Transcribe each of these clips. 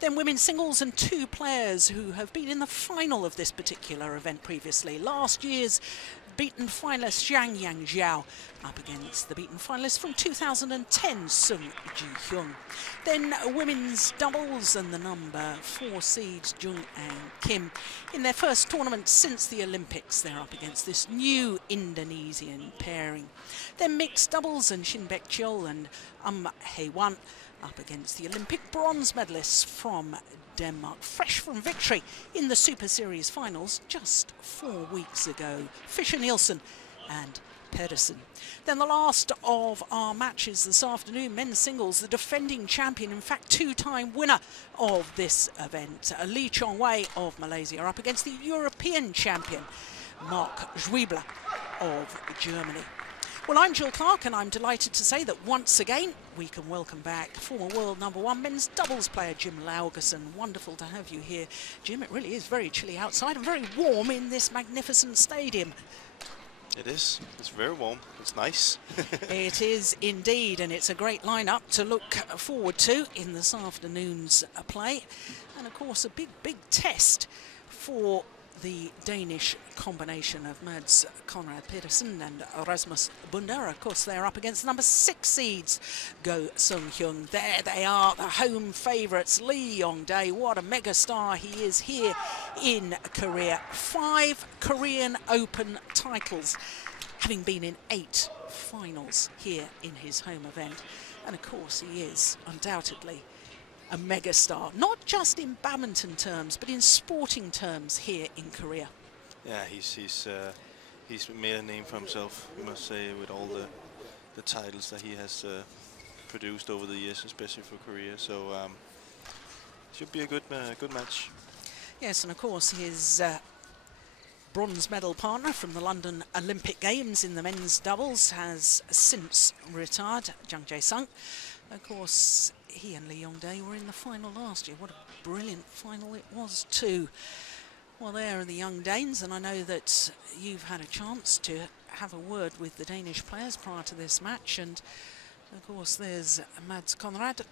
Then women's singles and two players who have been in the final of this particular event previously. Last year's beaten finalist Zhang Yangjiao up against the beaten finalist from 2010, Sung Ji-hyun. Then women's doubles and the number 4 seeds Jung and Kim. In their first tournament since the Olympics, they're up against this new Indonesian pairing. Then mixed doubles and Shin Baek-cheol and Hae-won up against the Olympic bronze medalists from Denmark, fresh from victory in the Super Series finals just 4 weeks ago, Fischer-Nielsen and Pedersen. Then the last of our matches this afternoon, men's singles, the defending champion, in fact two-time winner of this event, Lee Chong-wei of Malaysia, up against the European champion, Mark Zwiebler of Germany. Well, I'm Jill Clark, and I'm delighted to say that once again we can welcome back former world #1 men's doubles player Jim Laugerson. Wonderful to have you here, Jim. It really is very chilly outside and very warm in this magnificent stadium. It is. It's very warm. It's nice. It is indeed, and it's a great lineup to look forward to in this afternoon's play. And of course, a big test for the Danish combination of Mads Conrad-Petersen and Rasmus Bonde. Of course, they're up against the number 6 seeds, Go Sung-hyun. There they are, the home favourites. Lee Yong-dae, what a megastar he is here in Korea. 5 Korean Open titles, having been in 8 finals here in his home event. And of course, he is undoubtedly a megastar, not just in badminton terms, but in sporting terms here in Korea. Yeah, he's made a name for himself, I must say, with all the titles that he has produced over the years, especially for Korea. So should be a good match. Yes, and of course his bronze medal partner from the London Olympic Games in the men's doubles has since retired, Jang Jae-sung. Of course, he and Lee Yong-dae were in the final last year. What a brilliant final it was too. Well, there are the young Danes, and I know that you've had a chance to have a word with the Danish players prior to this match. And of course, there's Mads Conrad,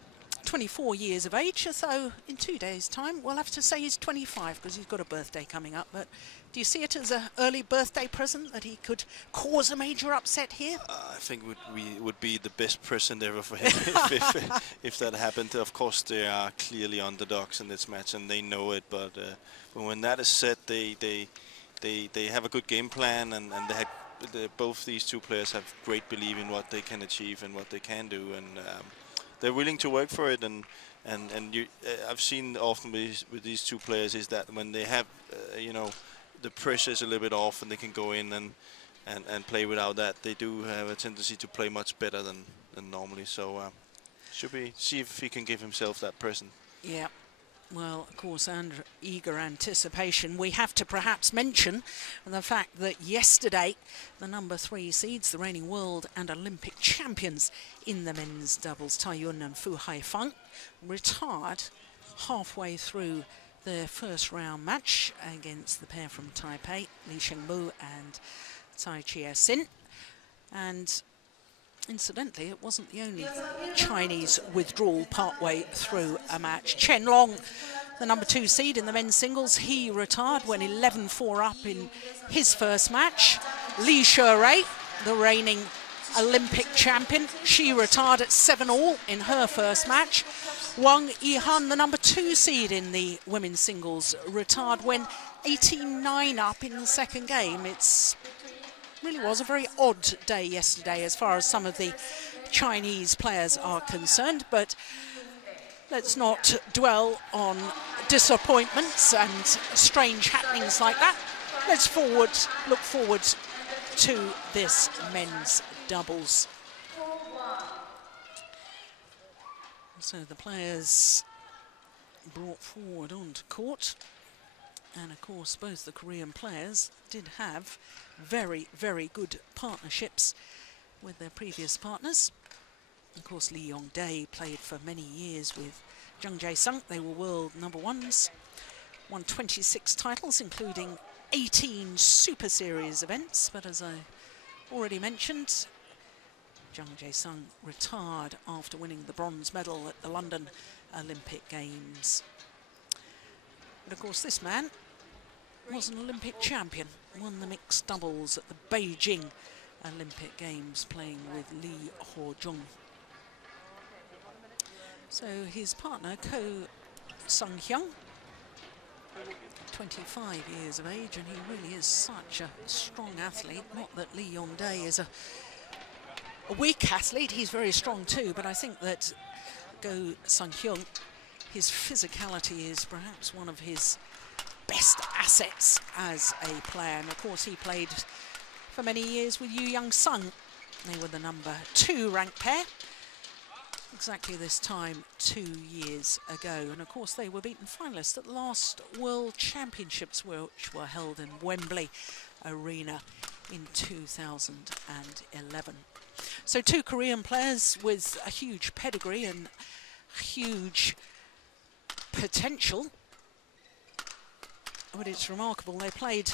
24 years of age, so in 2 days' time we'll have to say he's 25 because he's got a birthday coming up. But do you see it as an early birthday present that he could cause a major upset here? I think would be the best present ever for him if that happened. Of course, they are clearly underdogs in this match and they know it. But when that is said, they have a good game plan, and both these two players have great belief in what they can achieve and what they can do, and they're willing to work for it. And I've seen often with these two players is that when they have you know, the pressure is a little bit off and they can go in and play without that, they do have a tendency to play much better than normally. So should we see if he can give himself that present? Yeah. Well, of course, under eager anticipation, we have to perhaps mention the fact that yesterday the number 3 seeds, the reigning world and Olympic champions in the men's doubles, Hyun and Fu Haifeng, retired halfway through their first round match against the pair from Taipei, Li Shengmu and Tsai Chia-sin. And incidentally, it wasn't the only Chinese withdrawal partway through a match. Chen Long, the number 2 seed in the men's singles, he retired when 11-4 up in his first match. Li Sherei, the reigning Olympic champion, she retired at 7-all in her first match. Wang Yihan, the number 2 seed in the women's singles, retired when 18-9 up in the second game. It's really was a very odd day yesterday as far as some of the Chinese players are concerned, but let's not dwell on disappointments and strange happenings like that. Let's look forward to this men's doubles. So the players brought forward onto court, and of course both the Korean players did have very, very good partnerships with their previous partners. Of course, Lee Yong-dae played for many years with Jang Jae-sung. They were world #1s, won 26 titles, including 18 Super Series events. But as I already mentioned, Jang Jae-sung retired after winning the bronze medal at the London Olympic Games. But of course this man was an Olympic champion, won the mixed doubles at the Beijing Olympic Games playing with Lee Ho-jung. So his partner, Ko Sung-hyun, 25 years of age, and he really is such a strong athlete. Not that Lee Yong-dae is a weak athlete, he's very strong too, but I think that Ko Sung-hyun, his physicality is perhaps one of his best assets as a player. And of course he played for many years with Young-sung. They were the number 2 ranked pair exactly this time 2 years ago, and of course they were beaten finalists at the last World Championships, which were held in Wembley Arena in 2011. So 2 Korean players with a huge pedigree and huge potential, but it's remarkable. They played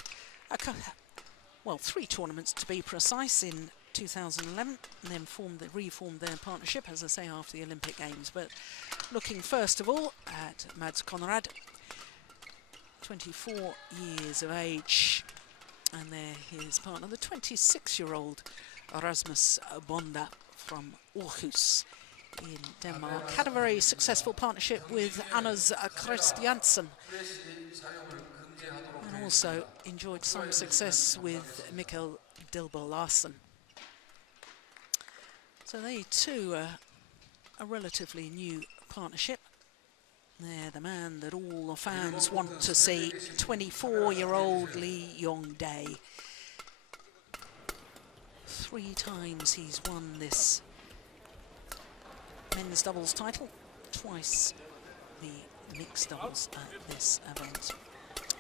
3 tournaments to be precise in 2011, and then reformed their partnership, as I say, after the Olympic Games. But looking first of all at Mads Conrad, 24 years of age, and there his partner, the 26-year-old Rasmus Bonde from Aarhus in Denmark. Had a very successful partnership with Anders Christiansen, and also enjoyed some success with Mikkel Dilber Larsen. So they too are a relatively new partnership. They're the man that all the fans want to see, 24-year-old Lee Yong-dae. 3 times he's won this men's doubles title, twice the mixed doubles at this event.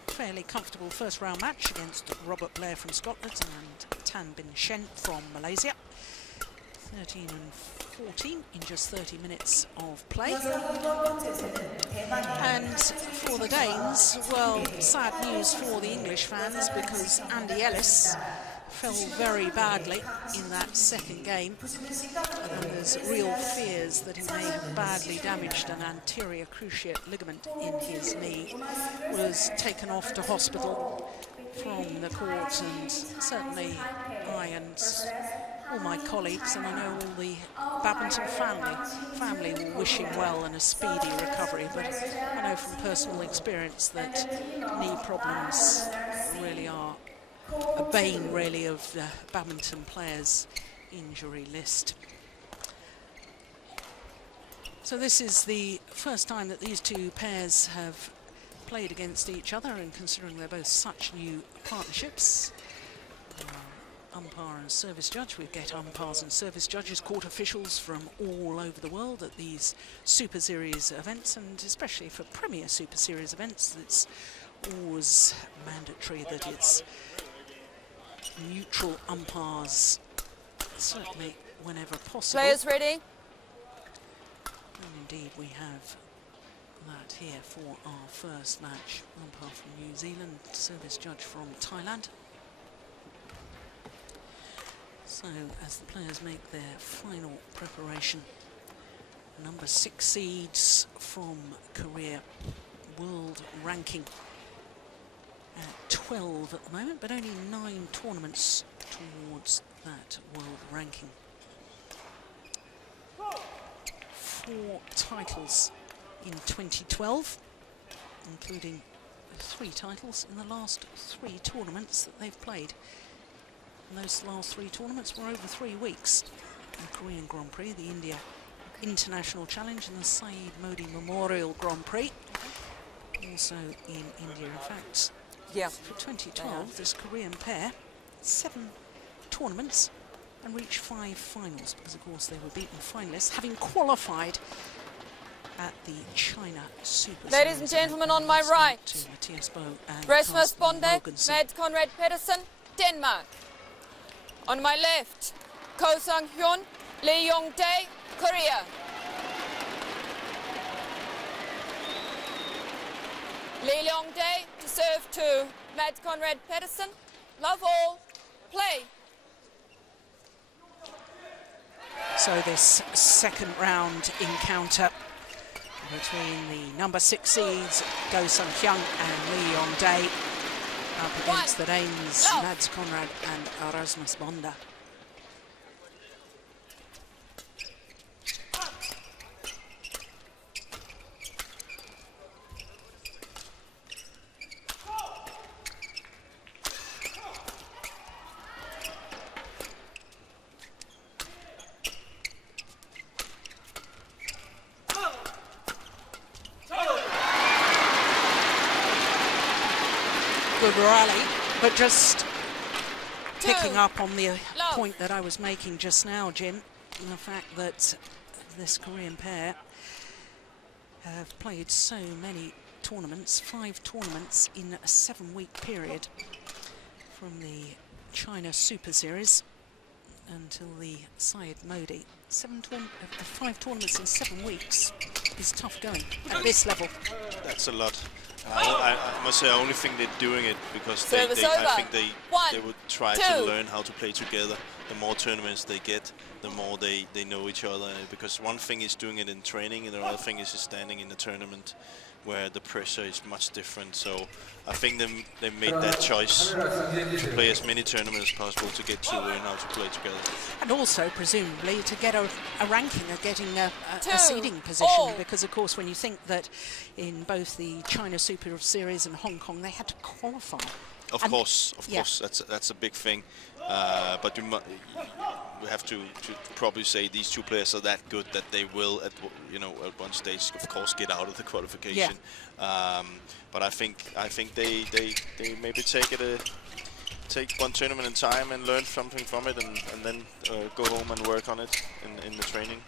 Fairly comfortable first round match against Robert Blair from Scotland and Tan Bin Shen from Malaysia. 13 and 14 in just 30 minutes of play. And for the Danes, well, sad news for the English fans, because Andy Ellis fell very badly in that second game. And there's real fears that he may have badly damaged an anterior cruciate ligament in his knee. Was taken off to hospital from the court, and certainly I and all my colleagues, and I know all the badminton family will wish him well and a speedy recovery, but I know from personal experience that knee problems really are a bane, really, of the badminton players' injury list. So this is the first time that these 2 pairs have played against each other, and considering they're both such new partnerships, umpire and service judge, we get umpires and service judges, court officials from all over the world at these Super Series events, and especially for Premier Super Series events, it's always mandatory that it's neutral umpires, certainly whenever possible. Players ready? And indeed we have that here for our first match. Umpire from New Zealand, service judge from Thailand. So as the players make their final preparation, number 6 seeds from Korea, world ranking at 12 at the moment, but only 9 tournaments towards that world ranking. 4 titles in 2012, including 3 titles in the last 3 tournaments that they've played. And those last 3 tournaments were over 3 weeks. The Korean Grand Prix, the India International Challenge, and the Saeed Modi Memorial Grand Prix. Also in India, in fact. Yeah. For 2012, this Korean pair, 7 tournaments and reached 5 finals, because of course they were beaten finalists, having qualified at the China Super Series. Ladies and gentlemen, on my right, Rasmus Bonde, Mads Conrad-Petersen, Denmark. On my left, Ko Sung-hyun, Lee Yong-dae, Korea. Lee Yong-dae to serve to Mads Conrad-Petersen. Love all, play. So this second round encounter between the number 6 seeds, Hyun and Yong up against the Danes, Mads Conrad and Rasmus Bonde. Good rally, but just picking up on the point that I was making just now, Jim, and the fact that this Korean pair have played so many tournaments, 5 tournaments in a 7-week period from the China Superseries until the Syed Modi. 5 tournaments in 7 weeks is tough going at this level. That's a lot. I must say I only think they're doing it because I think they would try to learn how to play together. The more tournaments they get, the more they know each other. Because one thing is doing it in training, and the other thing is standing in the tournament, where the pressure is much different. So I think they made that choice to play as many tournaments as possible to get to learn how to play together. And also, presumably, to get a ranking of getting a seeding position, because, of course, when you think that in both the China Super Series and Hong Kong, they had to qualify. Of course, that's a big thing. But we have to probably say these 2 players are that good that they will, at one stage, of course, get out of the qualification. Yeah. But I think they maybe take one tournament in time and learn something from it, and then go home and work on it in the training.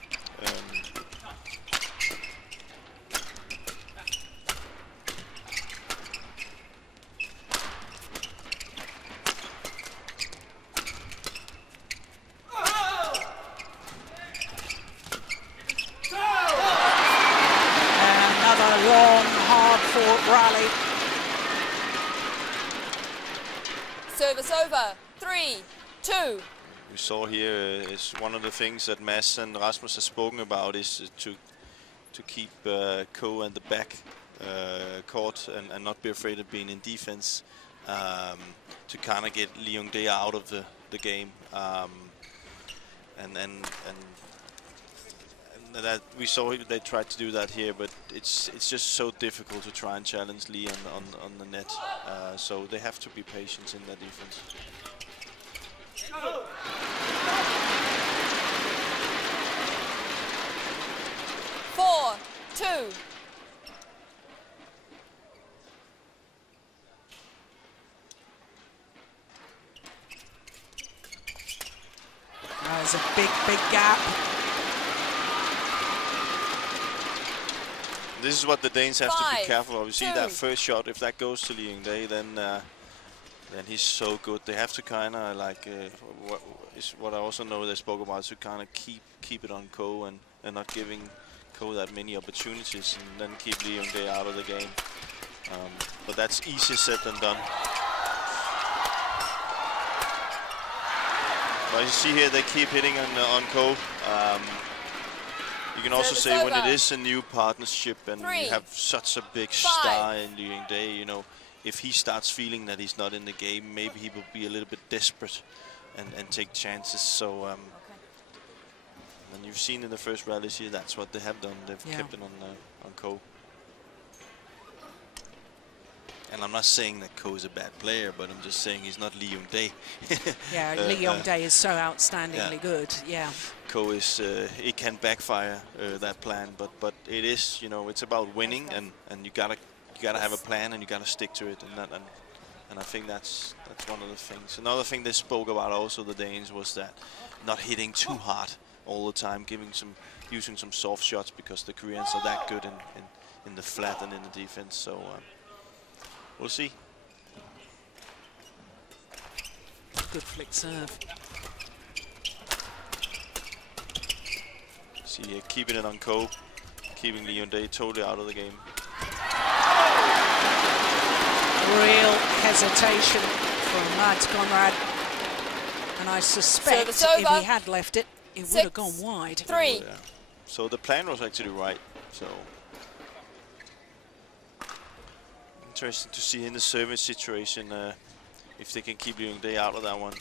Rally. Service over. 3-2. We saw here is one of the things that Mads and Rasmus have spoken about is to keep Ko and the back court and not be afraid of being in defense, to kind of get Yong out of the game, and that we saw they tried to do that here, but it's just so difficult to try and challenge Lee on the net. So they have to be patient in their defense. 4-2. There's a big gap. This is what the Danes have to be careful of. You see that first shot, if that goes to Yong, then he's so good. They have to kind of like what I also know they spoke about, to kind of keep it on Ko and not giving Ko that many opportunities, and then keep Yong out of the game. But that's easier said than done. But you see here they keep hitting on Ko. You can also say when it is a new partnership and you have such a big star in Yong, if he starts feeling that he's not in the game, maybe he will be a little bit desperate and take chances. So, and you've seen in the first rallies here, that's what they have done. They've kept it on Ko. And I'm not saying that Ko is a bad player, but I'm just saying he's not Yong. Yeah, Yong is so outstandingly good. Yeah. Ko is it can backfire that plan, but it is, it's about winning, and you gotta have a plan and you gotta stick to it, and I think that's one of the things. Another thing they spoke about also, the Danes, was that not hitting too hard all the time, using some soft shots, because the Koreans are that good in the flat and in the defense. So we'll see. Good flick serve. See, keeping it on Ko, keeping Yong totally out of the game. Real hesitation from Mads Conrad, and I suspect if he had left it, it would have gone wide. 3. Yeah. So the plan was actually right. So interesting to see in the service situation if they can keep Yong Day out of that one.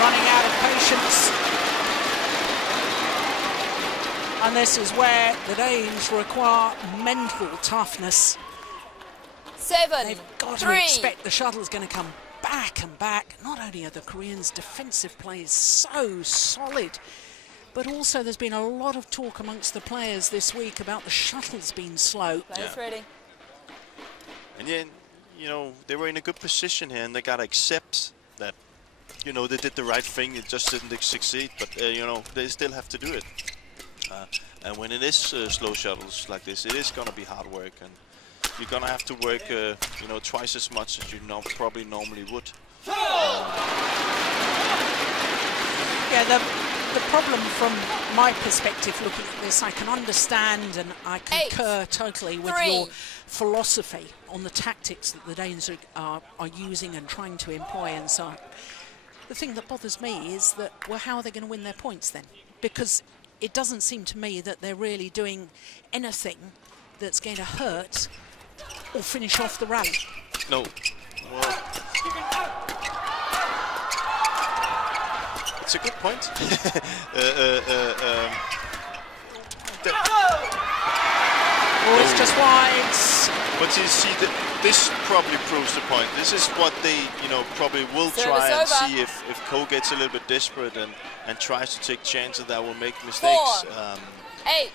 Running out of patience. And this is where the Danes require mental toughness. 7, They've got 3. to expect the shuttle's going to come back and back. Not only are the Koreans' defensive play so solid, but also there's been a lot of talk amongst the players this week about the shuttles being slow. Players ready. And then, you know, they were in a good position here, and they got to accept that, you know, they did the right thing. It just didn't succeed, but, you know, they still have to do it. And when it is slow shuttles like this, it is going to be hard work, and you're going to have to work, you know, twice as much as you probably normally would. Yeah, the problem from my perspective looking at this, I can understand and I concur totally with your philosophy on the tactics that the Danes are using and trying to employ and so on. The thing that bothers me is that, well, how are they going to win their points then? Because it doesn't seem to me that they're really doing anything that's going to hurt or finish off the rally. No. Well, it's a good point. Oh, it's just wide. But you see, this probably proves the point. This is what they, you know, probably will try and see if Ko gets a little bit desperate and tries to take chances that will make mistakes. 4, 8.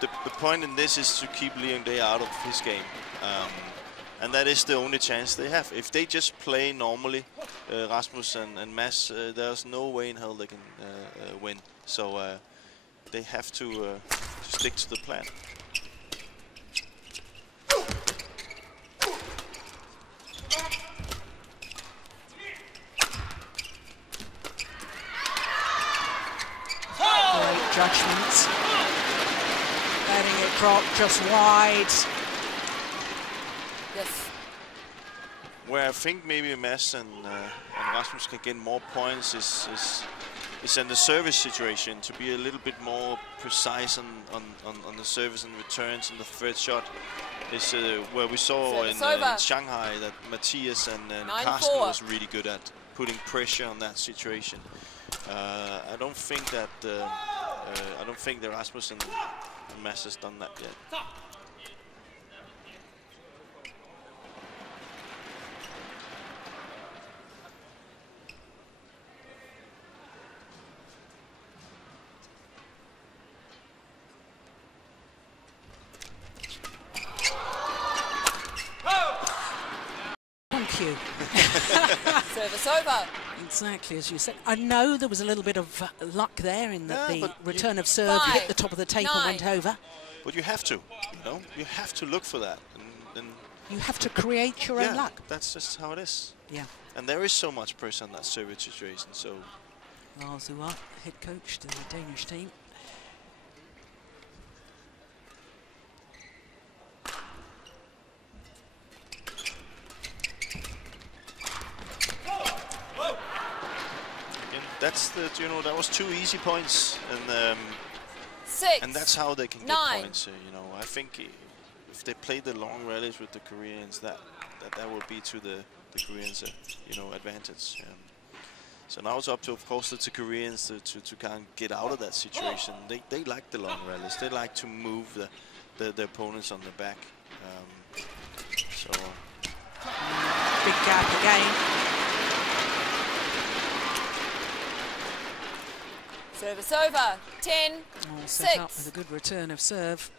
The point in this is to keep Yong Day out of his game. And that is the only chance they have. If they just play normally, Rasmus and Mads, there's no way in hell they can win. So they have to stick to the plan. Great judgment. Letting it drop just wide. Yes. Where I think maybe Mads and Rasmus can get more points is in the service situation, to be a little bit more precise on the service and returns in the third shot. Is where we saw in Shanghai that Matthias and Carsten was really good at putting pressure on that situation. I don't think that Rasmus and Mads has done that yet. Thank you. Service over. Exactly as you said. I know there was a little bit of luck there in that the return of serve 5, hit the top of the table and went over. But you have to, you know, you have to look for that. And you have to create your own luck. That's just how it is. Yeah. And there is so much pressure on that service situation. So Lars Uart, head coach to the Danish team. that's the, you know, that was 2 easy points, and 6, and that's how they can 9. get points. You know, I think if they play the long rallies with the Koreans, that will be to the Koreans' you know, advantage. So now it's up to, of course, the Koreans to kind of get out of that situation. They like the long rallies. They like to move the opponents on the back. So big gap again. Service over. 10, All set 6. up with a good return of serve.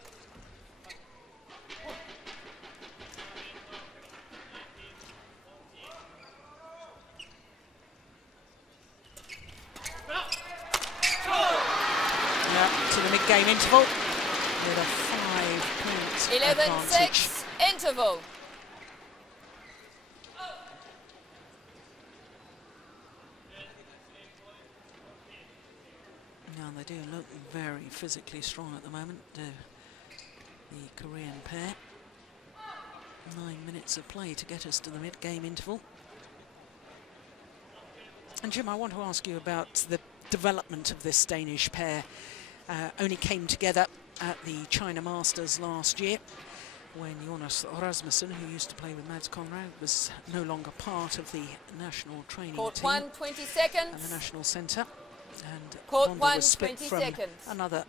To the mid-game interval with a 5-point 11-6 interval. Now they do look very physically strong at the moment, the Korean pair. 9 minutes of play to get us to the mid-game interval. And Jim, I want to ask you about the development of this Danish pair. Only came together at the China Masters last year when Jonas Rasmussen, who used to play with Mads Conrad, was no longer part of the national training Court team 1, 20 seconds. and the national centre. And Court Bonde 1, was split 20 from seconds. another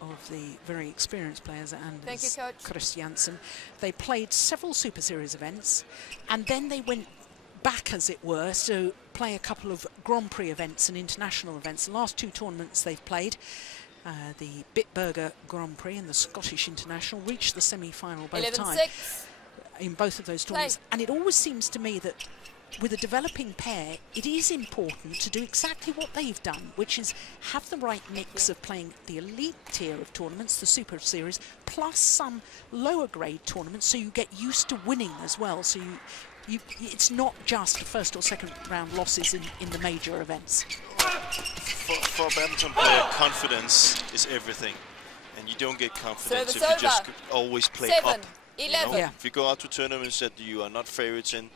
of the very experienced players, and Thank you, Coach. Christiansen. They played several Super Series events, and then they went back, as it were, to play a couple of Grand Prix events and international events. The last 2 tournaments they've played, the Bitburger Grand Prix and the Scottish International, reached the semi-final both times in both of those tournaments. And it always seems to me that with a developing pair, it is important to do exactly what they've done, which is have the right mix of playing the elite tier of tournaments, the Super Series, plus some lower grade tournaments, so you get used to winning as well. So it's not just the first or second round losses in the major events. For a badminton player, confidence is everything, and you don't get confidence if you just always play 7, up. 11. You know? If you go out to tournaments that you are not favorites in,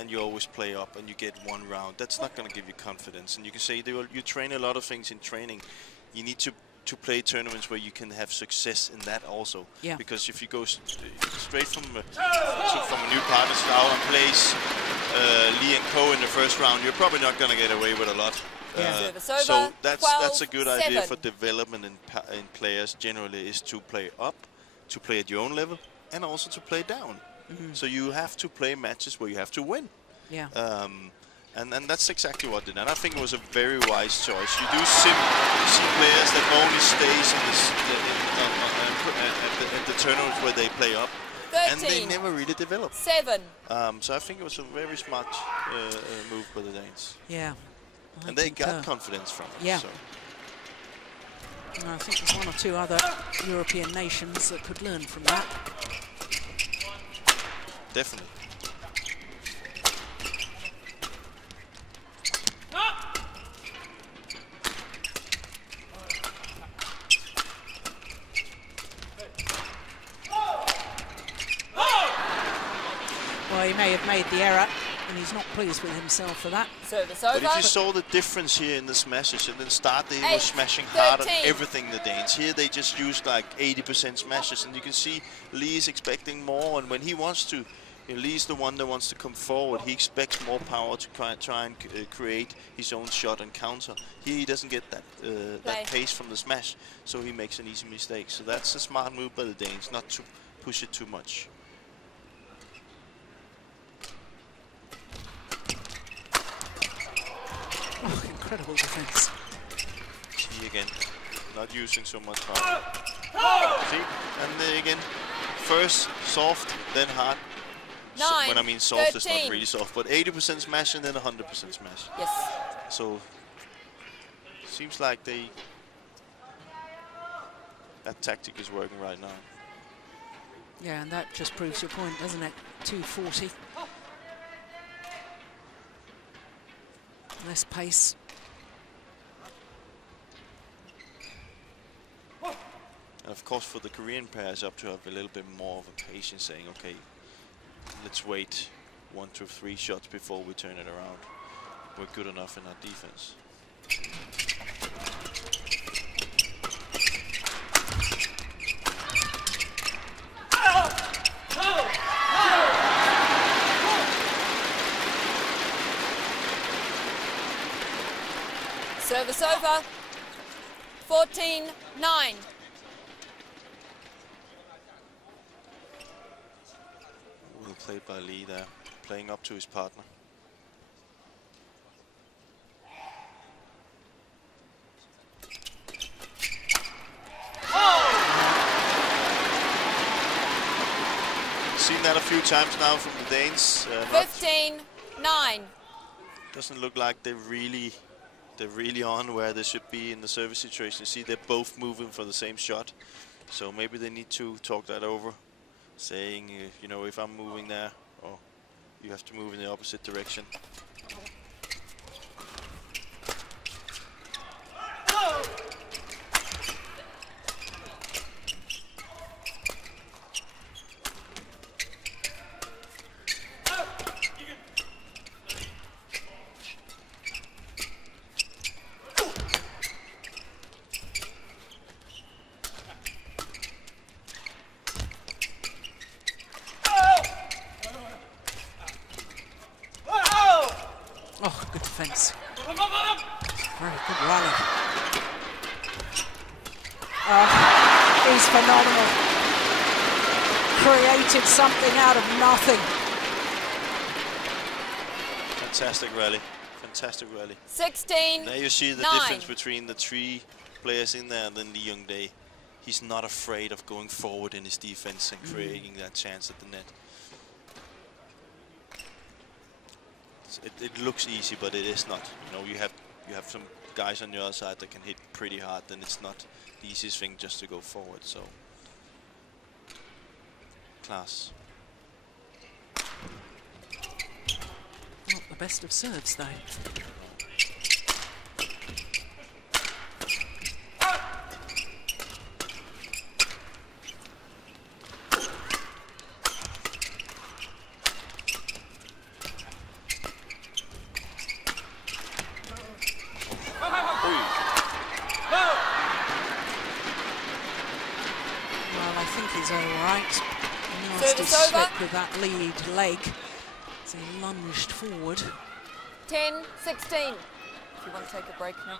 and you always play up and you get 1 round, that's not going to give you confidence. And you can say you train a lot of things in training. You need to play tournaments where you can have success in that also. Yeah. Because if you go straight from a new partner style and plays Lee and Co in the first round, you're probably not going to get away with a lot. So that's a good idea for development in players generally, is to play up, to play at your own level, and also to play down. So you have to play matches where you have to win. Yeah. And that's exactly what they did. And I think it was a very wise choice. You do see players that only stays in the tournaments where they play up, 13, and they never really develop. 7. So I think it was a very smart move by the Danes. Yeah. And they got confidence from it. Yeah. So. And I think there's 1 or 2 other European nations that could learn from that. Definitely. Well, he may have made the error, and he's not pleased with himself for that. Service over. But if you saw the difference here in the smashes, and then start they were smashing hard on everything, the Danes. Here they just used like 80% smashes, and you can see Lee's expecting more, and when he wants to, Lee's the one that wants to come forward. He expects more power to try and create his own shot and counter. Here he doesn't get that that pace from the smash, so he makes an easy mistake. So that's a smart move by the Danes, not to push it too much. Oh, incredible defense. See again, not using so much power. See, and then again, first soft, then hard. 9, when I mean soft, 13. it's not really soft, but 80% smash and then 100% smash. Yes. So seems like that tactic is working right now. Yeah, and that just proves your point, doesn't it? 240. Less pace. And of course, for the Korean pairs, up to have a little bit more of a patience, saying, okay, let's wait 1 to 3 shots before we turn it around. We're good enough in our defense. Service over. 14-9. Well played by Lee there, playing up to his partner. Seen that a few times now from the Danes. 15-9. Doesn't look like they're really on where they should be in the service situation. You see, they're both moving for the same shot, so maybe they need to talk that over, saying, you know, if I'm moving there, oh, you have to move in the opposite direction. phenomenal. Created something out of nothing. Fantastic rally. Fantastic rally. 16. There you see the difference between the 3 players in there and then Yong. He's not afraid of going forward in his defense and creating that chance at the net. It looks easy, but it is not. You know, you have some guys on the other side that can hit pretty hard, then it's not the easiest thing just to go forward. So, class. Not the best of serves, though. Over. With that lead leg, so he lunged forward. 10-16. If you want to take a break now.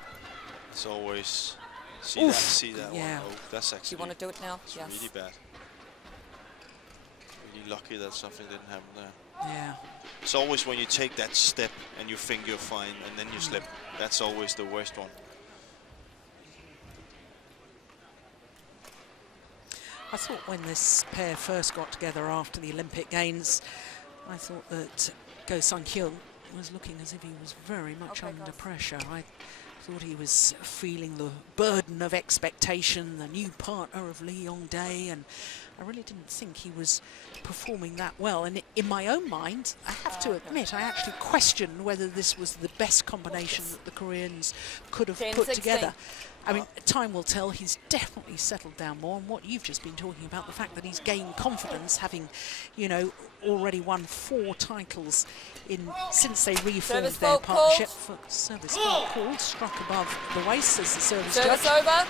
It's always see that yeah. one. Oh, that's actually. You want to do it now? It's yes. really bad. Really lucky that something didn't happen there. Yeah. It's always when you take that step and you think you're fine and then you slip. That's always the worst one. I thought when this pair first got together after the Olympic Games, I thought that Hyun was looking as if he was very much under pressure. I thought he was feeling the burden of expectation, the new partner of Yong, and I really didn't think he was performing that well. And in my own mind, I have to admit, I actually questioned whether this was the best combination that the Koreans could have put together. I mean, time will tell. He's definitely settled down more, and what you've just been talking about, the fact that he's gained confidence, having, you know, already won 4 titles since they reformed their partnership. Service fault called, struck above the waist as the service judge. Over.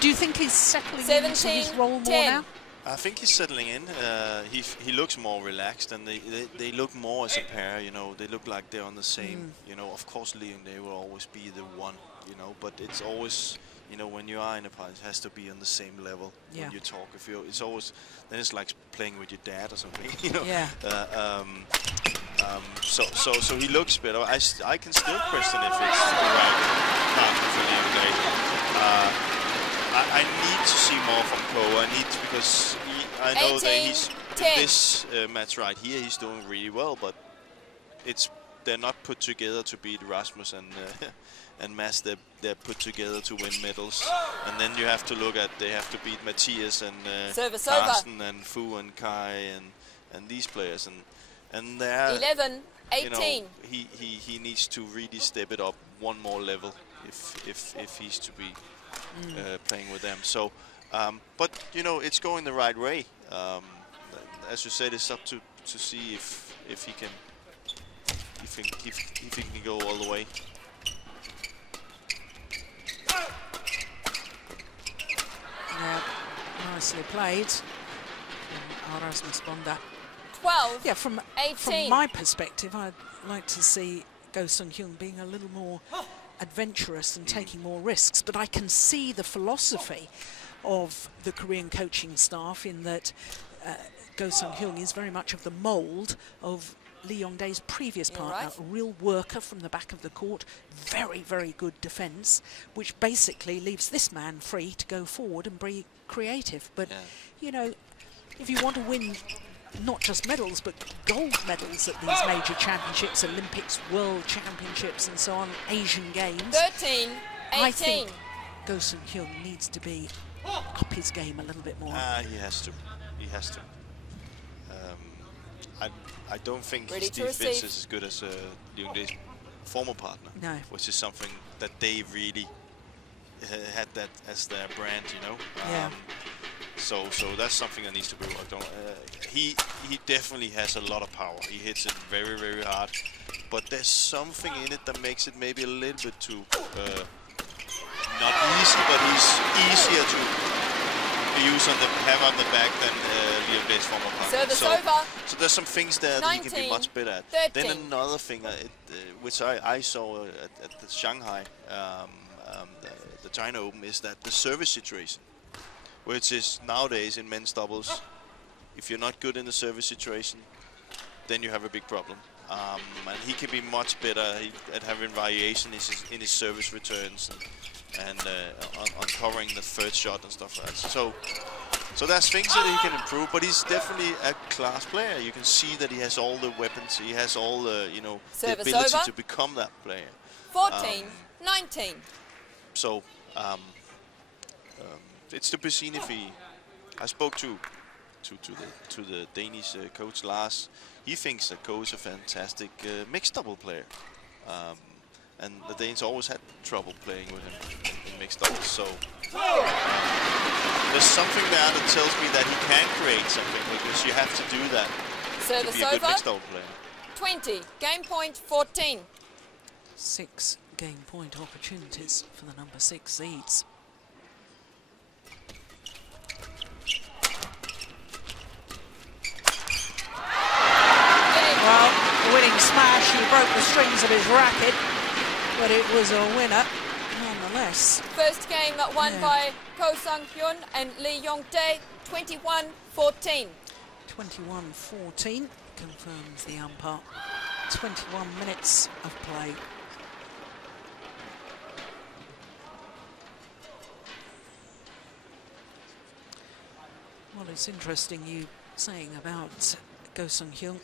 Do you think he's settling into his role more now? I think he's settling in. He looks more relaxed, and they look more as a pair. You know, they look like they're on the same. You know, of course, Yong, they will always be the one. You know, but it's always, you know, when you are in a part, it has to be on the same level when you talk. If you, it's always, then it's like playing with your dad or something. You know. Yeah. So he looks better. I can still question if it's the right partner for Yong. I need to see more from Ko. I need to, because I know that he's in this match right here. He's doing really well, but they're not put together to beat Rasmus and Mads. They're put together to win medals. And then you have to look at, they have to beat Matthias and Carsten and Fu and Kai and these players, and they're 11-18. You know, he needs to really step it up one more level if he's to be playing with them. So, but you know, it's going the right way. As you said, it's up to see if he can if he can go all the way. Yeah, nicely played. Rasmus Bonde. 12. Yeah, from 18. my perspective, I'd like to see Hyun being a little more adventurous and taking more risks. But I can see the philosophy of the Korean coaching staff in that Hyun is very much of the mould of Yong's previous partner, a real worker from the back of the court, very, very good defence, which basically leaves this man free to go forward and be creative. But, you know, if you want to win not just medals, but gold medals at these major championships, Olympics, World Championships and so on, Asian Games, 13-18. I think Hyun needs to be up his game a little bit more. He has to. He has to. I don't think his defense is as good as Yong's former partner, which is something that they really had that as their brand, you know. So that's something that needs to be worked on. He definitely has a lot of power. He hits it very, very hard, but there's something in it that makes it maybe a little bit too not easy, but he's easier to use on the hammer on the back than Yong's former partner. So there's some things there that he can be much better at. 13. Then another thing, which I saw at the Shanghai, the China Open, is that the service situation. which is nowadays in men's doubles, if you're not good in the service situation, then you have a big problem. And he can be much better at having variation in his service returns and on covering the third shot and stuff like that. So there's things that he can improve, but he's definitely a class player. You can see that he has all the weapons, he has all the, you know, the ability to become that player. 14-19. So it's to be seen if he. I spoke to the Danish coach Lars. He thinks that Ko is a fantastic mixed double player, and the Danes always had trouble playing with him in mixed doubles. So there's something there that tells me that he can create something, because you have to do that to be a good mixed double player. 20, game point 14. 6 game point opportunities for the number 6 seeds. Well, winning smash, he broke the strings of his racket, but it was a winner nonetheless. First game won by Ko Hyun and Yong, 21-14. 21-14 confirms the umpire. 21 minutes of play. Well, it's interesting you saying about Ko Hyun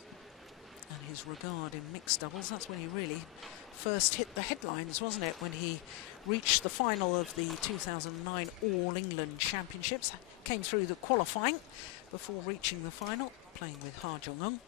and his regard in mixed doubles. That's when he really first hit the headlines, wasn't it? When he reached the final of the 2009 All England Championships, came through the qualifying before reaching the final, playing with Hyun.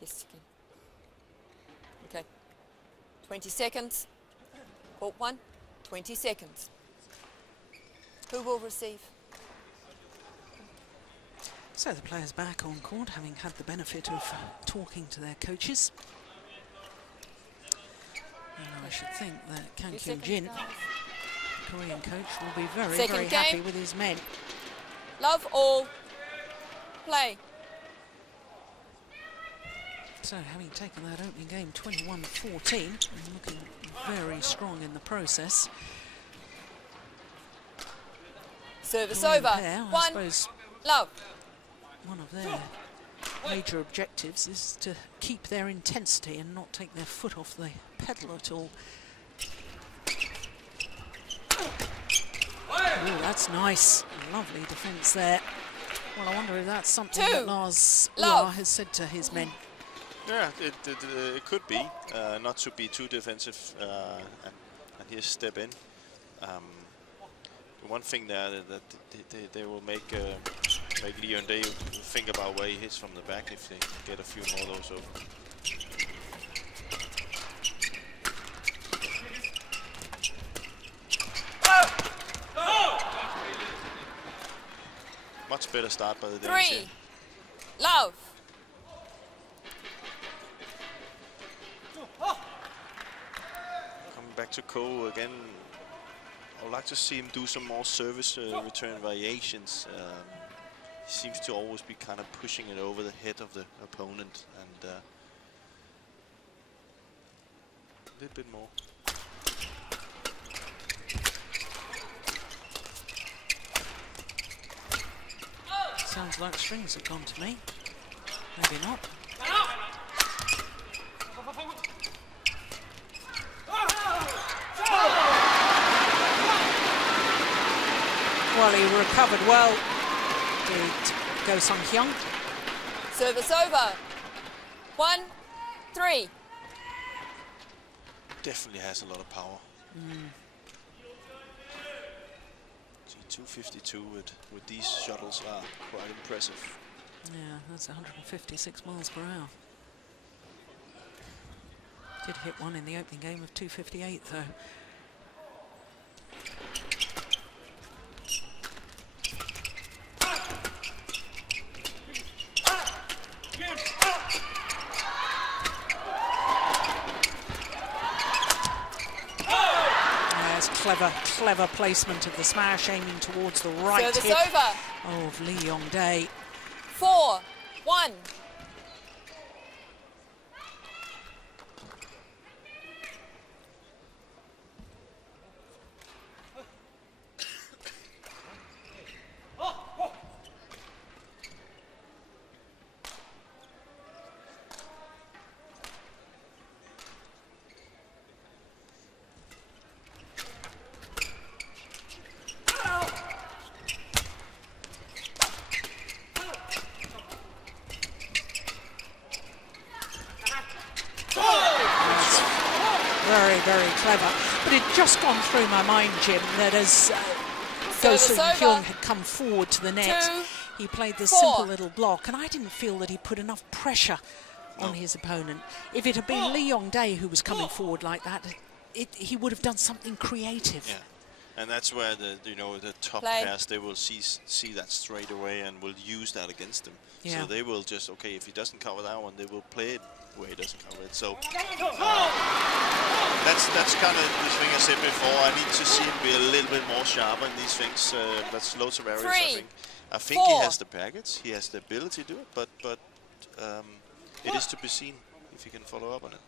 Yes, you can. Okay. 20 seconds. Court 1, 20 seconds. Who will receive? So the players back on court, having had the benefit of talking to their coaches. And I should think that Kang Kyung-jin, Korean coach, will be very happy with his men. Love all. Play. So having taken that opening game 21-14, and looking very strong in the process. Service Korean over. Pair, I 1, suppose love. one of their major objectives is to keep their intensity and not take their foot off the pedal at all. Oh, that's nice. Lovely defence there. Well, I wonder if that's something that Lars has said to his men. Yeah, it could be. Not to be too defensive and here step in. One thing there that they will make Leon Day think about where he hits from the back if they get a few more of those over. Much better start by the Danish. 3, love. Coming back to Ko again. I would like to see him do some more service return variations. He seems to always be kind of pushing it over the head of the opponent, and a little bit more. Sounds like strings have gone to me. Maybe not. Well, he recovered well. Did Ko Hyun. Service over. 1, 3. definitely has a lot of power. 252 with these shuttles are quite impressive. Yeah, that's 156 miles per hour. Did hit one in the opening game of 258 though. Clever placement of the smash, aiming towards the right hip of Lee Yong-dae. 4-1. Very clever. But it just gone through my mind, Jim, that as Hyun had come forward to the net, he played this simple little block, and I didn't feel that he put enough pressure on his opponent. If it had been Lee Yong-dae who was coming forward like that, he would have done something creative. Yeah, and that's where the top pairs, they will see that straight away and will use that against him. Yeah. So they will just, okay, if he doesn't cover that one, they will play it where he doesn't cover it. So that's kind of the thing I said before. I need to see him be a little bit more sharper in these things. That's loads of areas. I think he has the package, he has the ability to do it, but it is to be seen if he can follow up on it.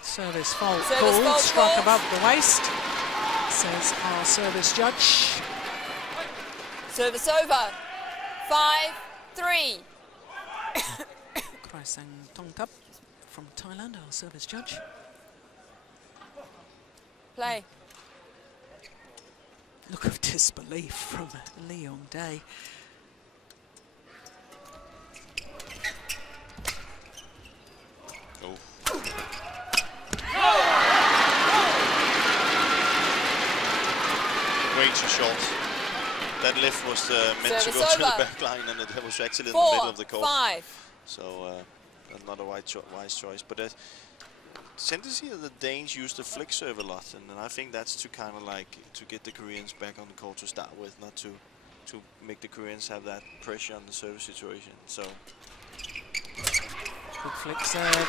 Service fault called, struck above the waist, says our service judge. Service over. 5-3. Kraisang Tongkap from Thailand, our service judge. Play. Look of disbelief from Lee Yong-dae. Way too short. That lift was meant to go to the back line, and it was actually in the middle of the court. 4-5. So not a wise choice. But tendency of the Danes use the flick serve a lot, and I think that's to kind of like to get the Koreans back on the court to start with, not to make the Koreans have that pressure on the service situation. So good flick serve.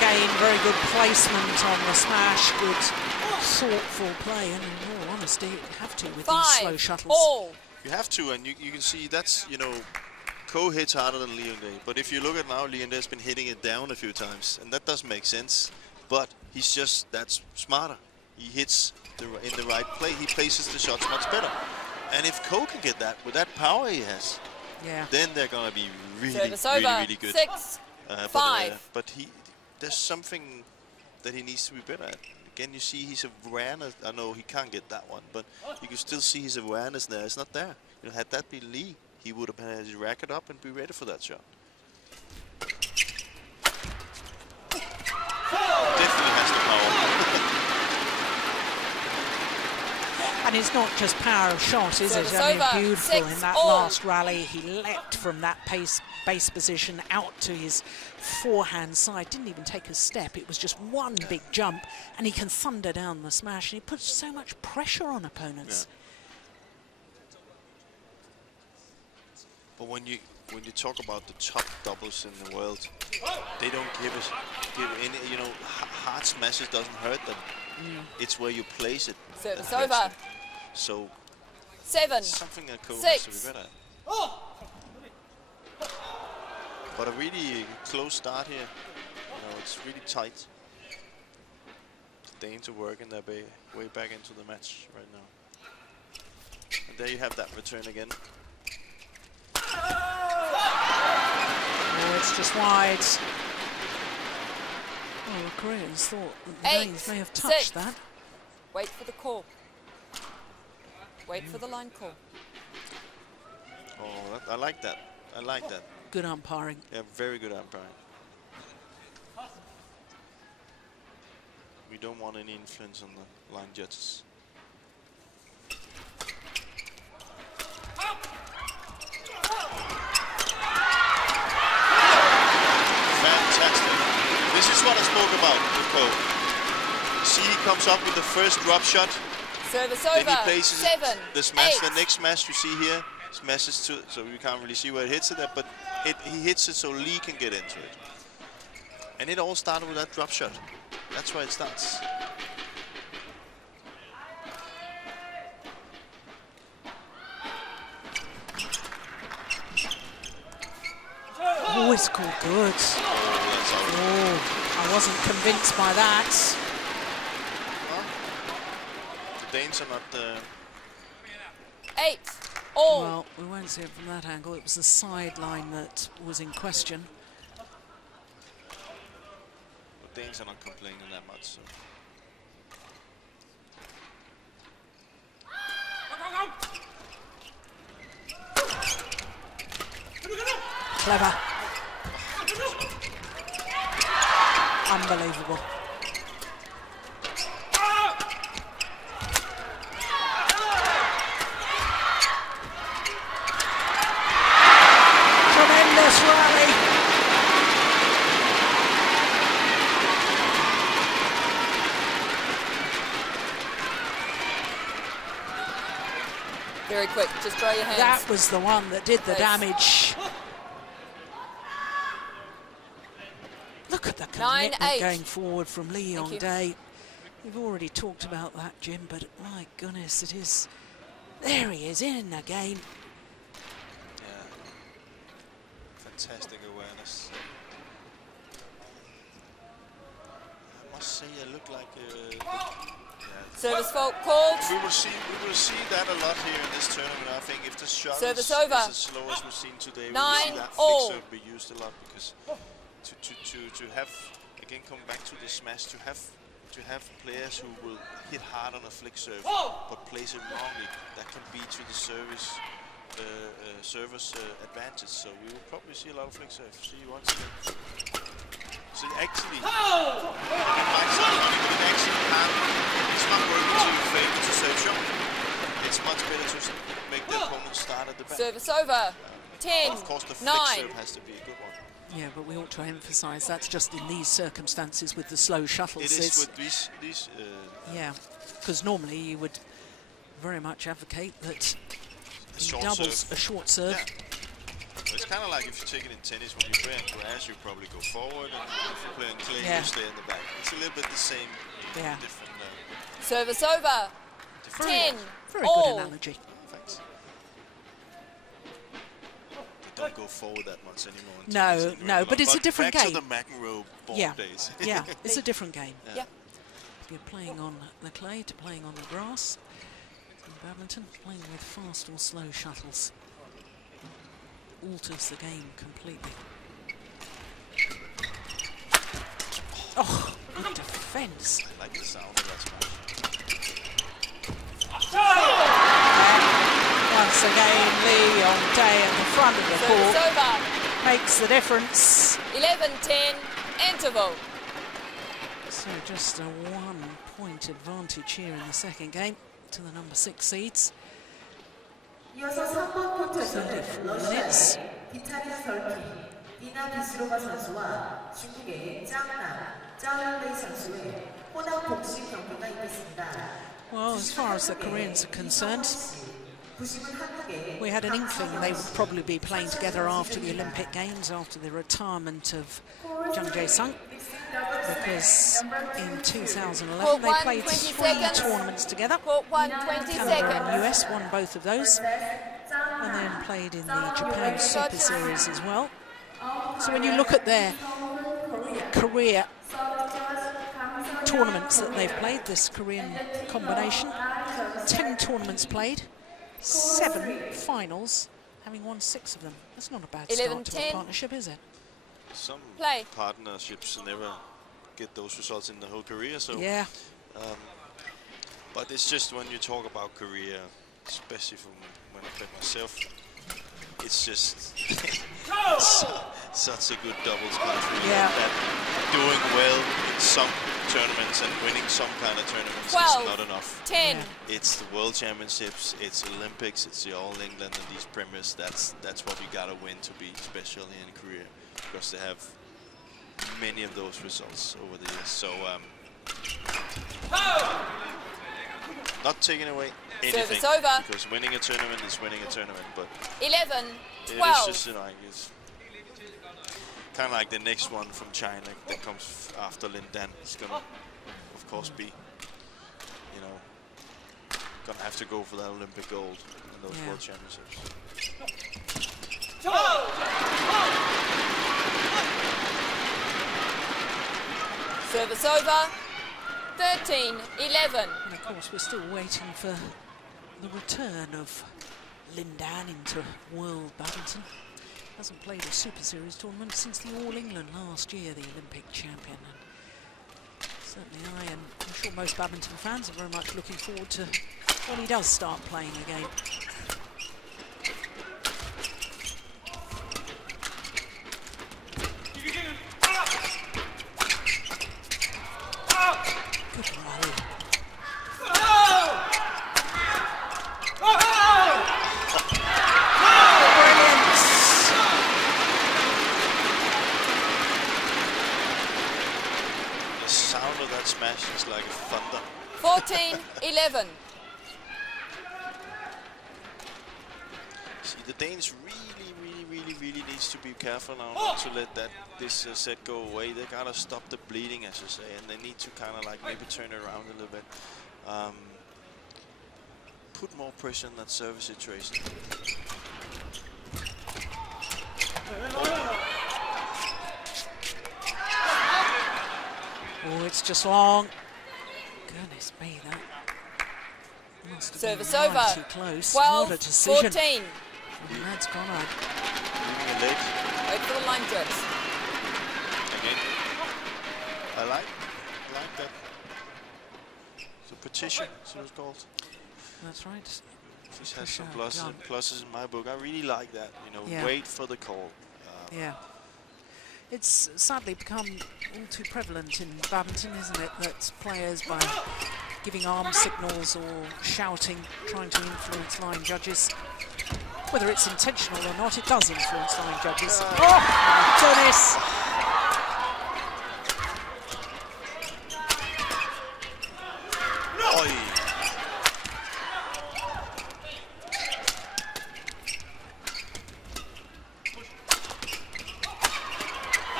Again, very good placement on the smash, good thoughtful play, and in all honesty, you have to with these slow shuttles. You have to, and you can see that's, Ko hits harder than Lee Yong-dae, but if you look at now, Lee Yong-dae's been hitting it down a few times, and that doesn't make sense, but he's just that's smarter. He hits in the right play, he places the shots much better. And if Ko can get that, with that power he has, then they're going to be really good. 6-5. But there's something that he needs to be better at. Again, you see his awareness. I know he can't get that one, but you can still see his awareness there. It's not there. Had that been Lee, he would have had his racket up and be ready for that shot. Definitely has the power. And it's not just power of shot, is it? I mean, beautiful in that last rally. He leapt from that base position out to his forehand side. Didn't even take a step. It was just one big jump, and he can thunder down the smash. And he puts so much pressure on opponents. Yeah. But when you talk about the top doubles in the world, they don't give any. Hard smashes doesn't hurt them. It's where you place it. Service over. So 7, something that Ko 6. has to be better at. But a really close start here. It's really tight. The Danes are working their way back into the match right now. And there you have that return again. Oh, it's just wide. Oh, the Koreans thought that the Danes may have touched that. Wait for the call. Wait for the line call. Oh, I like that. I like that. Good umpiring. Yeah, very good umpiring. We don't want any influence on the line judges. Fantastic. This is what I spoke about with Cole. See, he comes up with the first drop shot. Service then over. he places 7, the smash. 8. The next smash you see here smashes to, so you can't really see where it hits it at, but he hits it so Lee can get into it. And it all started with that drop shot. That's why it starts. Oh, it's called good. Oh, I wasn't convinced by that. Well, the Danes are not... 8, all. Well, we won't see it from that angle. It was the sideline that was in question. The Danes are not complaining that much. So. Clever. Unbelievable. Tremendous rally. Very quick, just throw your hands. That was the one that did the damage. Look at the commitment going forward from Yong Day. We've already talked about that, Jim, but my goodness, it is. There he is in again. Yeah. Fantastic awareness. I must say, I look like. Service fault called. We will see that a lot here in this tournament. I think if the shuttle Service is over. as slow as we've seen today, we 9, will see that all. flick serve be used a lot, because to have, again, come back to the smash, to have players who will hit hard on a flick serve but place it wrongly, that can be to the server's advantage. So we will probably see a lot of flick serve. See once again. So actually, it might sound funny, but it actually can't. It's not working to your favor to serve short. It's much better to make the opponent start at the back. Service over. 10, of course, the flick 9. serve has to be a good one. Yeah, but we ought to emphasise that's just in these circumstances with the slow shuttles. It is with these. Yeah, because normally you would very much advocate that he doubles serve. a short serve. Yeah. It's kind of like if you take it in tennis, when you play on grass, you probably go forward, and if you play on clay, you stay in the back. It's a little bit the same. Yeah. Different. Service over. 10, very all. good analogy. Thanks. They don't go forward that much anymore. No, no, but it's a different game. Back to the McEnroe Bonde days. Yeah, it's a different game. Yeah. If you're playing on the clay to playing on the grass, in badminton, playing with fast or slow shuttles alters the game completely. Oh, good defence. I like the sound of that smash. Once again, Yong Day at the front of the Service court over. makes the difference. 11-10, interval. So just a 1-point advantage here in the second game to the number 6 seeds. 34 minutes. Well, as far as the Koreans are concerned, we had an inkling they would probably be playing together after the Olympic Games, after the retirement of Jung Jae-sung, because in 2011 they played 3 tournaments together. Canada and US won both of those, and then played in the Japan Superseries as well. So when you look at their career tournaments that they've played, this Korean combination, 10 tournaments played, 7 finals, having won 6 of them. That's not a bad start to a partnership, is it? Some partnerships never get those results in the whole career. So yeah. But it's just when you talk about career, especially from when I played myself. It's just such a good doubles country. Yeah. That doing well in some tournaments and winning some kind of tournaments 12, is not enough. 10. It's the World Championships, it's Olympics, it's the All England and these premiers. That's what you gotta win to be special in a career, because they have many of those results over the years. So not taking away anything, Service over. because winning a tournament is winning a tournament, but 11, it 12. is just, you know, it's kind of like the next one from China that comes after Lin Dan. It's gonna, of course, be, you know, gonna have to go for that Olympic gold in those World Championships. Service over. 13, 11. And of course, we're still waiting for the return of Lin Dan into World Badminton. Hasn't played a Super Series tournament since the All England last year, the Olympic champion. And certainly I, and I'm sure most badminton fans, are very much looking forward to when he does start playing again. Good rally. Smash is like thunder. 14, 11. See, the Danes really needs to be careful now not to let this set go away. They gotta stop the bleeding, as you say, and they need to kind of like maybe turn it around a little bit. Put more pressure in that service situation. Oh, it's just long. Goodness me, that must have Service been over. too close. 12, what a decision. 14. And that's Conrad. Leaving a leg. Wait for the line drips. Again. I like that. The petition, so it's called. That's right. This has some pluses in my book. I really like that. You know, Yeah. wait for the call. Yeah. It's sadly become all too prevalent in badminton, isn't it, that players, by giving arm signals or shouting, trying to influence line judges. Whether it's intentional or not, it does influence line judges. Oh, my goodness!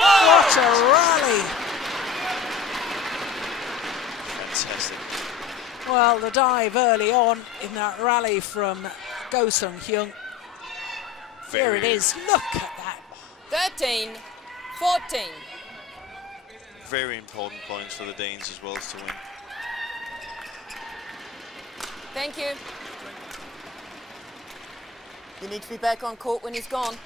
What a rally! Fantastic. Well, the dive early on in that rally from Hyun. There it is. Look at that. 13, 14. Very important points for the Danes as well to win. Thank you. You need to be back on court when he's gone.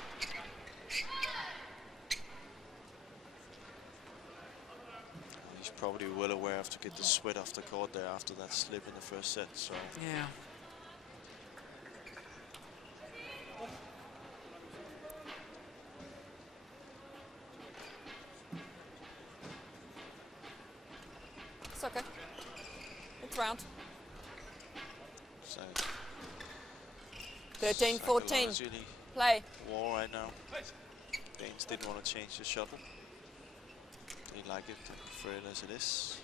He's probably well aware of to get the sweat off the court there after that slip in the first set. So yeah. It's okay. It's round. So 13, 14. Play. War right now. Danes didn't want to change the shuttle. They like it, they prefer it as it is.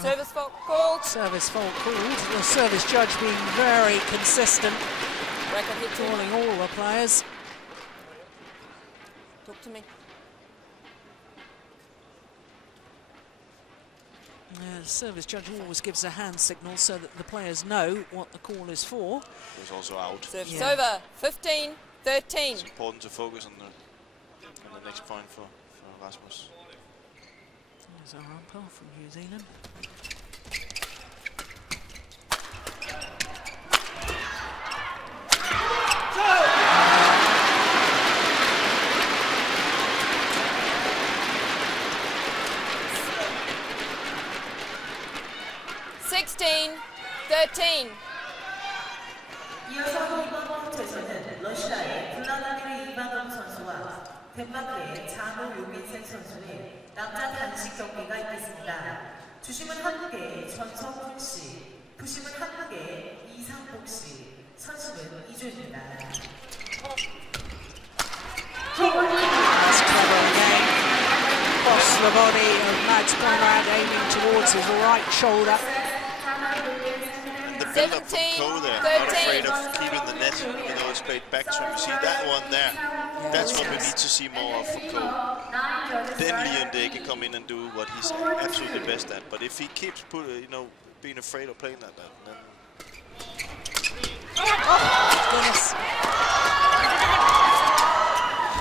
Service fault called. Service fault called. The service judge being very consistent, Record hit calling all the players. Talk to me. The service judge always gives a hand signal so that the players know what the call is for. It was also out. Service over. 15, 13. It's important to focus on the next point for Rasmus. There's our umpire from New Zealand. 13. 이어서 이번 코트에서는 러시아의 블라디미르 이바노브 선수와 덴마크의 자노 요긴센 선수의 남자 단식 경기가 있겠습니다. 주심은 한국의 전성훈 씨, 부심은 한국의 이상복 씨, 선수는 이주입니다. Across the body of Mads Conrad, aiming towards his right shoulder. The build-up from Ko there, not afraid of keeping the net, even though it's played back to him. You see that one there? That's what we need to see more of from Ko. Then Leon Day can come in and do what he's absolutely best at. But if he keeps being afraid of playing that, then oh, goodness.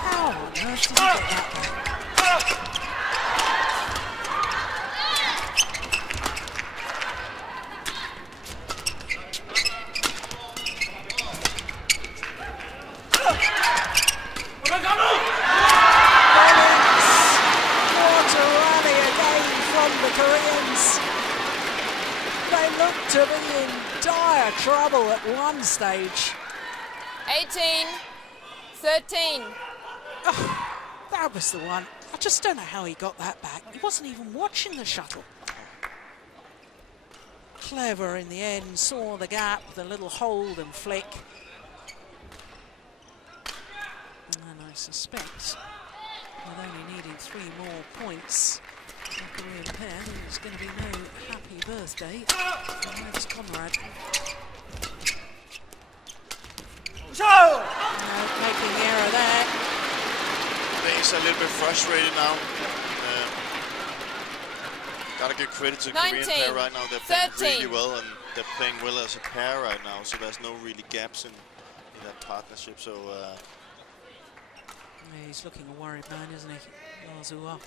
How on earth did he get that back? To be in dire trouble at one stage. 18, 13. Oh, that was the one. I just don't know how he got that back. He wasn't even watching the shuttle. Clever in the end, saw the gap, the little hold and flick. And I suspect, with only needing 3 more points, the Korean pair, there's going to be no happy birthday for Mads Conrad. Making the error there. He's a little bit frustrated now. Gotta give credit to the Korean pair right now. They're playing really well, and they're playing well as a pair right now, so there's no really gaps in that partnership. So yeah, he's looking a worried man, isn't he? Lazua.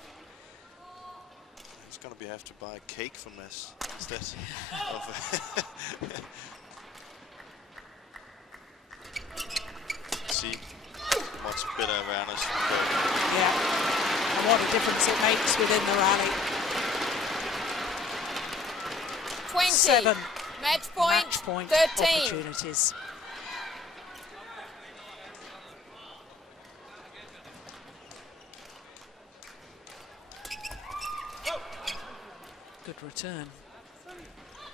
He's gonna have to buy a cake from us instead of. See, much better awareness. Yeah, and what a difference it makes within the rally. 20. 7 match point 13. opportunities. Good return.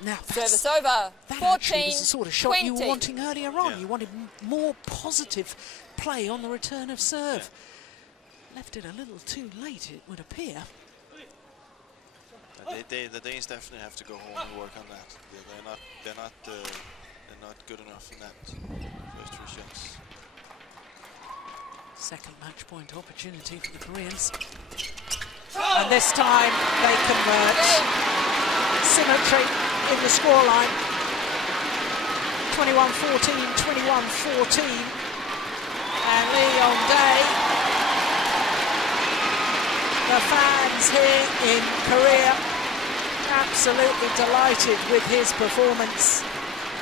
Now service over. That 14, actually was the sort of shot 20. you were wanting earlier on. Yeah. You wanted more positive play on the return of serve. Yeah. Left it a little too late, it would appear. The Danes definitely have to go home and work on that. They're not good enough in that first 3 shots. Second match point opportunity for the Koreans. And this time they convert. Symmetry in the scoreline. 21-14, 21-14. And Yong Day, the fans here in Korea, absolutely delighted with his performance.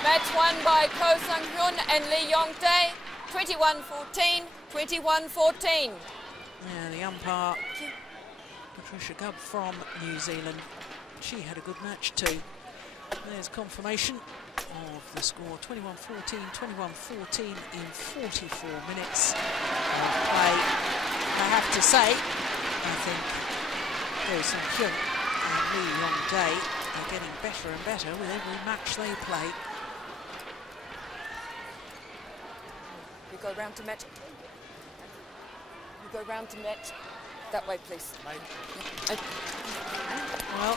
Match won by Ko Hyun and Yong Day. 21-14, 21-14. Yeah, the umpire, Patricia Gubb from New Zealand, she had a good match too. There's confirmation of the score, 21-14, 21-14 in 44 minutes of play. I have to say, I think Ko Hyun and Yong Day are getting better and better with every match they play. You go round to match. You go round to match. That way, please. Well,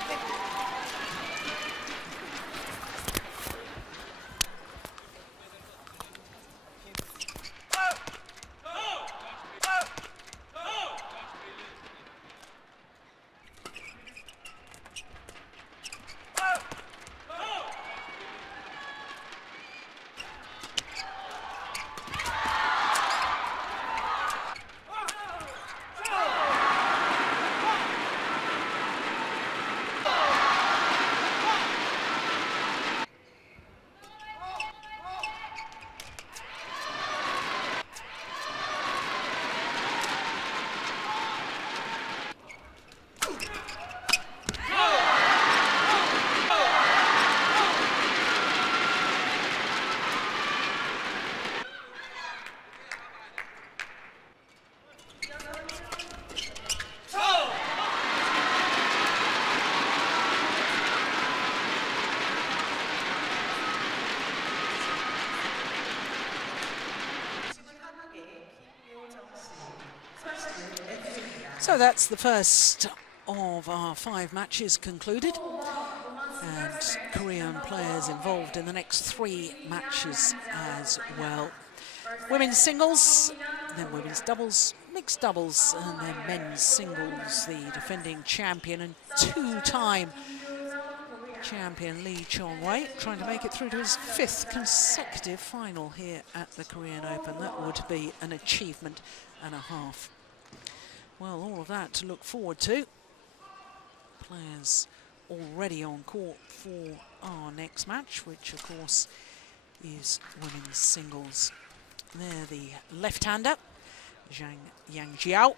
So that's the first of our 5 matches concluded, and Korean players involved in the next 3 matches as well. Women's singles, then women's doubles, mixed doubles, and then men's singles. The defending champion and 2-time champion Lee Chong-wei trying to make it through to his 5th consecutive final here at the Korean Open. That would be an achievement and a half. Well, all of that to look forward to. Players already on court for our next match, which of course is women's singles. There, the left-hander, Zhang Yangjiao,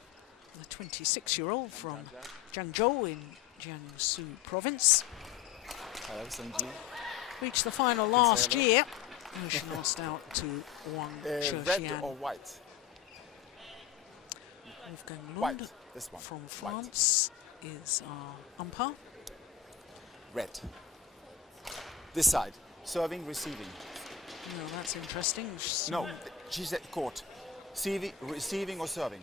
the 26-year-old from Jiangzhou in Jiangsu province. Reached the final last year. She lost out to Wang Shexian. Red or white? Wolfgang White. Lund This one. from France is our umpire. Red. This side. Serving, receiving. Well, that's interesting. No, she said court. Receiving or serving?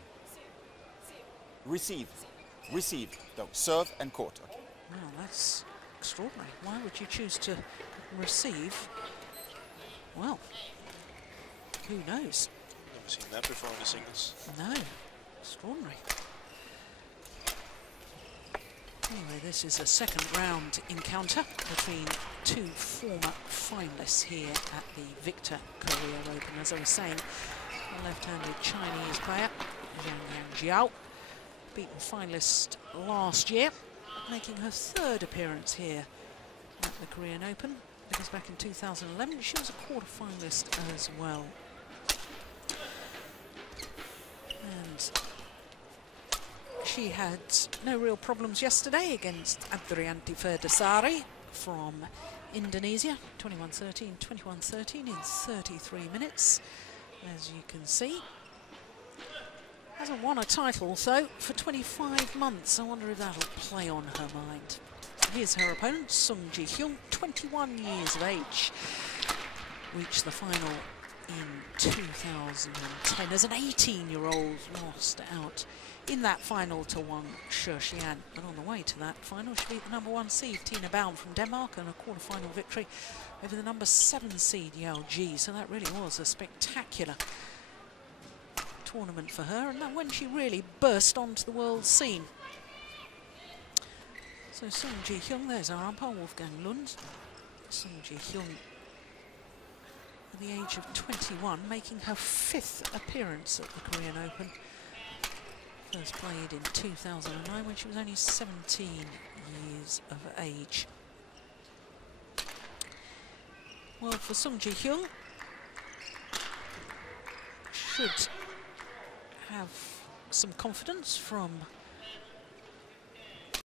Receive. Receive. No, serve and court. Okay. Well, that's extraordinary. Why would you choose to receive? Well, who knows? Never seen that before in the singles. No, extraordinary. Anyway, this is a second round encounter between 2 former finalists here at the Victor Korea Open. As I was saying, the left-handed Chinese player, Zhang Yangjiao, beaten finalist last year, making her 3rd appearance here at the Korean Open, because back in 2011 she was a quarter-finalist as well. And she had no real problems yesterday against Adrianti Ferdasari from Indonesia. 21-13, 21-13 in 33 minutes, as you can see. Hasn't won a title, though, for 25 months. I wonder if that'll play on her mind. Here's her opponent, Sung Ji-hyun, 21 years of age. Reached the final in 2010 as an 18-year-old, lost out in that final to Wang Shexian. But on the way to that final, she beat the number 1 seed, Tina Baum from Denmark, and a quarter-final victory over the number 7 seed, Yao Ji. So that really was a spectacular tournament for her, and that when she really burst onto the world scene. So Sung Ji-hyun, there's our umpire, Wolfgang Lund. Sung Ji-hyun, at the age of 21, making her 5th appearance at the Korean Open. First played in 2009 when she was only 17 years of age. Well, for Sung Ji-hyun, should have some confidence from